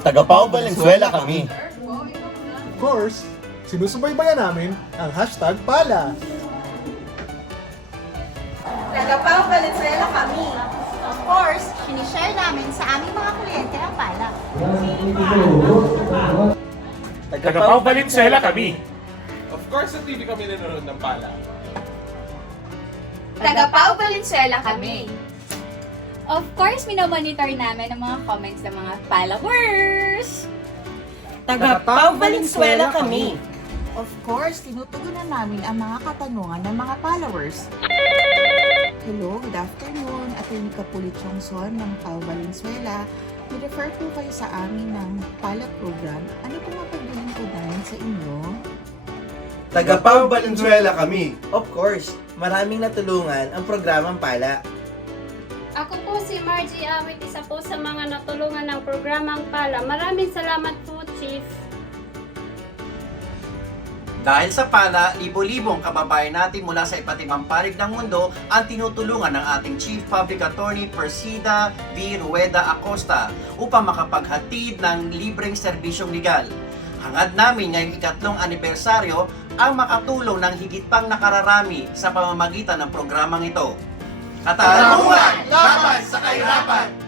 Taga Pau Valenzuela kami. Of course, sinusubaybayan namin ang hashtag pala. Taga Pau Valenzuela kami. Of course, sinishare namin sa aming mga kliyente ang pala. Taga Pau Valenzuela kami. Of course, sa TV kami nanonood ng pala. Taga Pau Valenzuela kami. Of course, minomonitor namin ang mga comments ng mga followers. Taga Pau Valenzuela kami. Of course, tinutugunan namin ang mga katanungan ng mga followers. Hello, good afternoon. Attorney Capulit Chongson ng Pau Valenzuela. I-refer po kayo sa amin ng PALA program. Ano po nga paglilingkod namin sa inyo? Taga Pau Valenzuela kami. Of course, maraming natulungan ang programang pala. Ako po si Margie Awit, isa po sa mga natulungan ng programang PALA. Maraming salamat po, Chief. Dahil sa pala, libo-libong kababayan natin mula sa iba't ibang panig ng mundo ang tinutulungan ng ating Chief Public Attorney Persida V. Rueda Acosta upang makapaghatid ng libreng serbisyong legal. Hangad namin ngayong ikatlong anibersaryo ang makatulong ng higit pang nakararami sa pamamagitan ng programang ito. Katarungan laban sa kahirapan!